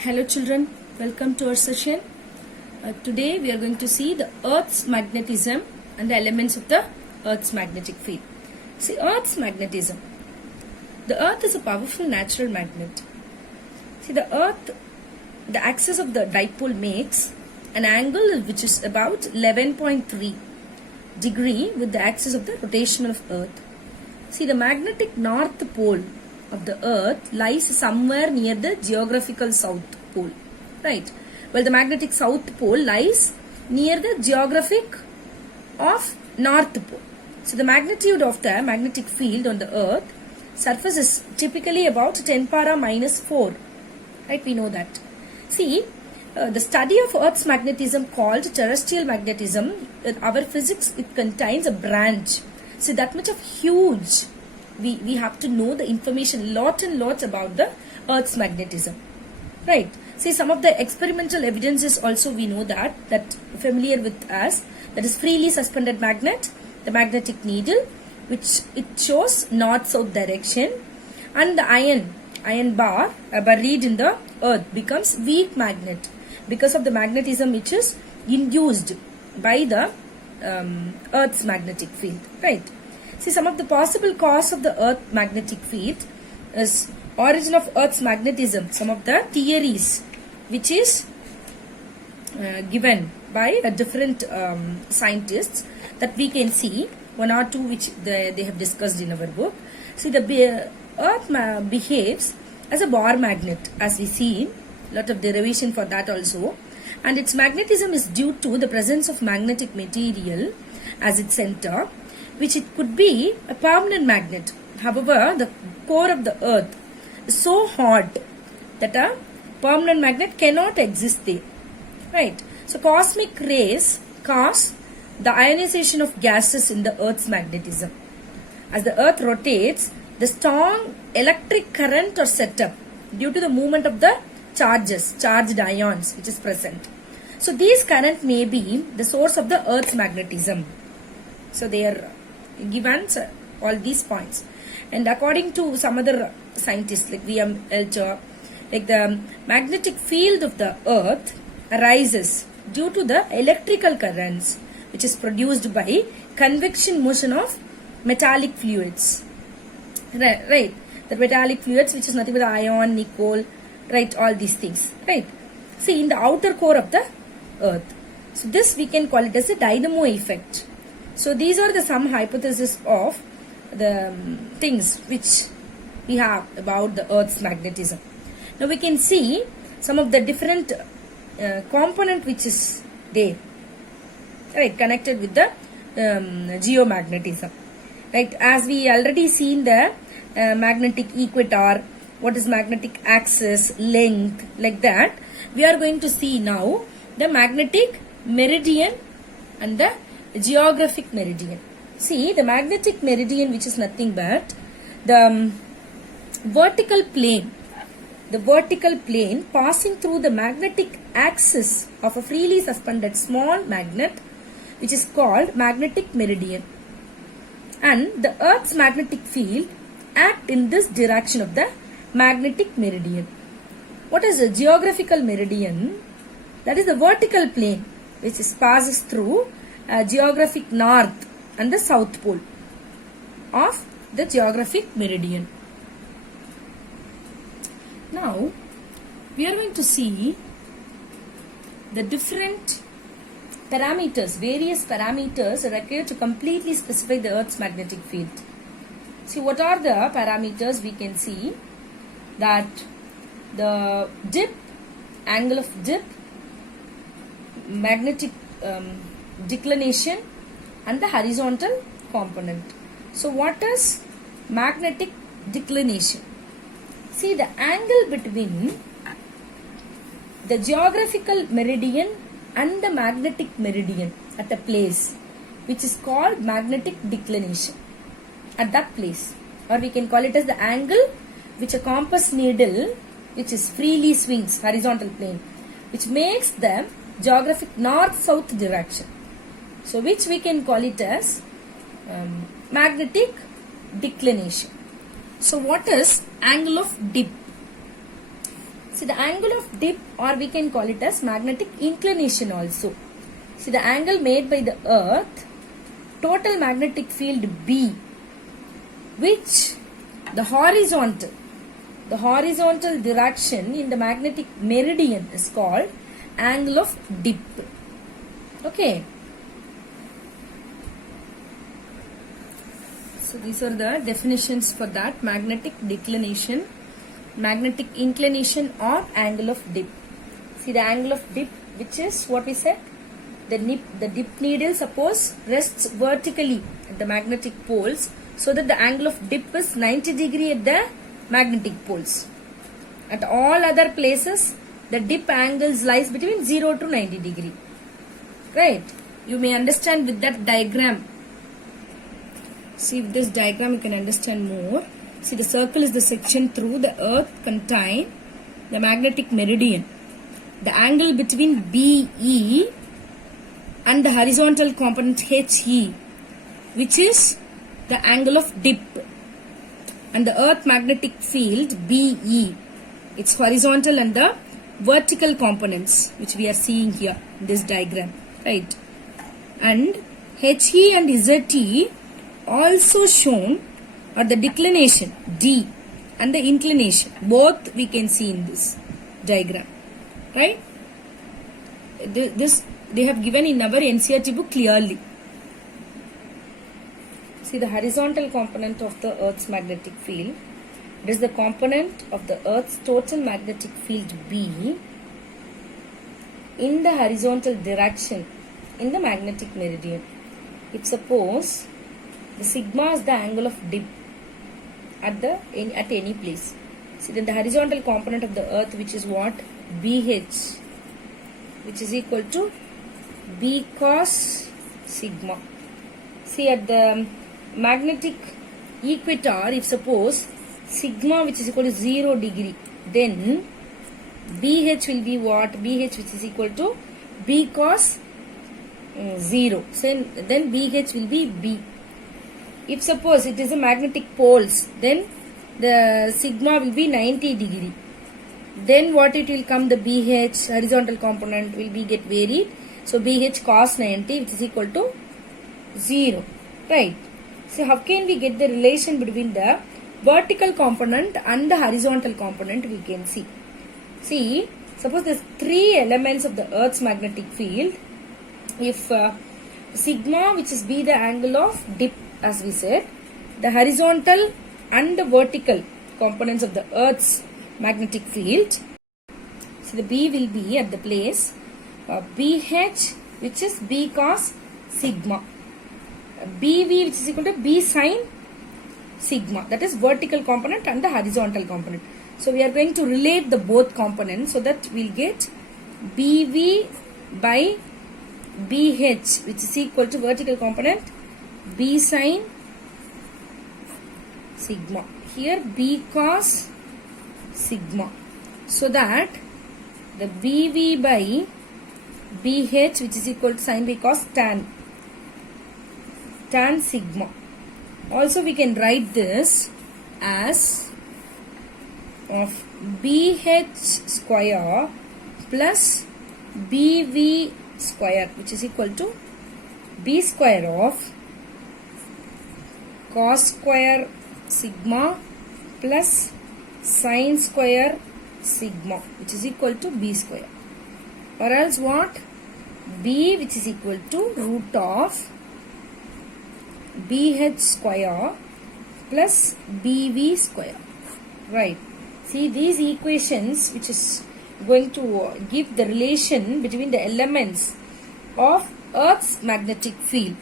Hello children, welcome to our session. Today we are going to see the Earth's magnetism and the elements of the Earth's magnetic field. See, Earth's magnetism. The Earth is a powerful natural magnet. See, the Earth, the axis of the dipole makes an angle which is about 11.3 degree with the axis of the rotation of Earth. See, the magnetic north pole of the Earth lies somewhere near the geographical south pole, right? Well, the magnetic south pole lies near the geographic of north pole. So the magnitude of the magnetic field on the Earth surface is typically about 10 power minus 4, right? We know that. See, the study of Earth's magnetism called terrestrial magnetism, our physics, it contains a branch. See, that much of huge. We have to know the information lot and lots about the Earth's magnetism, right? See, some of the experimental evidences also we know that familiar with us, that is freely suspended magnet, the magnetic needle, which it shows north-south direction, and the iron bar buried in the Earth becomes weak magnet because of the magnetism which is induced by the Earth's magnetic field, right? See, some of the possible cause of the Earth magnetic field is origin of Earth's magnetism. Some of the theories which is given by different scientists that we can see, one or two which they have discussed in our book. See, the Earth behaves as a bar magnet, as we see, lot of derivation for that also, and its magnetism is due to the presence of magnetic material as its center, which it could be a permanent magnet. However, the core of the Earth is so hot that a permanent magnet cannot exist there, right? So cosmic rays cause the ionization of gases in the Earth's magnetism. As the Earth rotates, the strong electric current are set up due to the movement of the charged ions which is present. So these current may be the source of the Earth's magnetism. So they are given all these points, and according to some other scientists like V.M. Elter, like the magnetic field of the Earth arises due to the electrical currents which is produced by convection motion of metallic fluids, right? The metallic fluids which is nothing but iron, nickel, right? All these things, right? See, in the outer core of the Earth. So this we can call it as a dynamo effect. So these are the some hypotheses of the things which we have about the Earth's magnetism. Now we can see some of the different component which is there, right, connected with the geomagnetism, right? As we already seen the magnetic equator, what is magnetic axis, length, like that. We are going to see now the magnetic meridian and the geographic meridian. See, the magnetic meridian, which is nothing but the vertical plane passing through the magnetic axis of a freely suspended small magnet, which is called magnetic meridian, and the Earth's magnetic field act in this direction of the magnetic meridian. What is a geographical meridian? That is the vertical plane which passes through geographic north and the south pole of the geographic meridian. Now we are going to see the different parameters, various parameters required to completely specify the Earth's magnetic field. See, what are the parameters? We can see that the dip, angle of dip, magnetic declination, and the horizontal component. So what is magnetic declination? See, the angle between the geographical meridian and the magnetic meridian at a place which is called magnetic declination at that place, or we can call it as the angle which a compass needle which is freely swings horizontal plane, which makes the geographic north-south direction. So which we can call it as magnetic declination. So what is angle of dip? See the angle of dip, or we can call it as magnetic inclination also. See the angle made by the earth, total magnetic field B, which the horizontal direction in the magnetic meridian is called angle of dip. Okay. So these are the definitions for that: magnetic declination, magnetic inclination, or angle of dip. See the angle of dip, which is what we said, the dip needle suppose rests vertically at the magnetic poles, so that the angle of dip is 90 degree at the magnetic poles. At all other places, the dip angles lies between 0 to 90 degree. Right? You may understand with that diagram. See, with this diagram you can understand more. See, the circle is the section through the earth contain the magnetic meridian. The angle between BE and the horizontal component HE, which is the angle of dip, and the earth magnetic field BE, its horizontal and the vertical components, which we are seeing here in this diagram, right? And HE and ZE also shown are the declination D and the inclination, both we can see in this diagram, right? This they have given in our NCERT book clearly. See the horizontal component of the Earth's magnetic field. It is the component of the Earth's total magnetic field B in the horizontal direction in the magnetic meridian. If suppose the sigma is the angle of dip at any place. See then the horizontal component of the Earth, which is what? BH, which is equal to B cos sigma. See at the magnetic equator, if suppose sigma which is equal to 0 degree, then BH will be what? BH which is equal to B cos 0. So then BH will be B. If suppose it is a magnetic poles, then the sigma will be 90 degree. Then what it will come? The BH horizontal component will be get varied. So BH cos 90, which is equal to 0. Right. So how can we get the relation between the vertical component and the horizontal component? We can see. See, suppose there are three elements of the Earth's magnetic field. If sigma, which is be the angle of dip, as we said, the horizontal and the vertical components of the Earth's magnetic field. So the B will be at the place BH, which is B cos sigma, BV, which is equal to B sin sigma, that is vertical component and the horizontal component. So we are going to relate the both components, so that we will get BV by BH, which is equal to vertical component B sin sigma, here B cos sigma, so that the BV by BH, which is equal to sin B cos tan sigma. Also we can write this as of BH square plus BV square, which is equal to B square of cos square sigma plus sin square sigma, which is equal to B square, or else what? B, which is equal to root of BH square plus BV square. Right. See these equations, which is going to give the relation between the elements of Earth's magnetic field.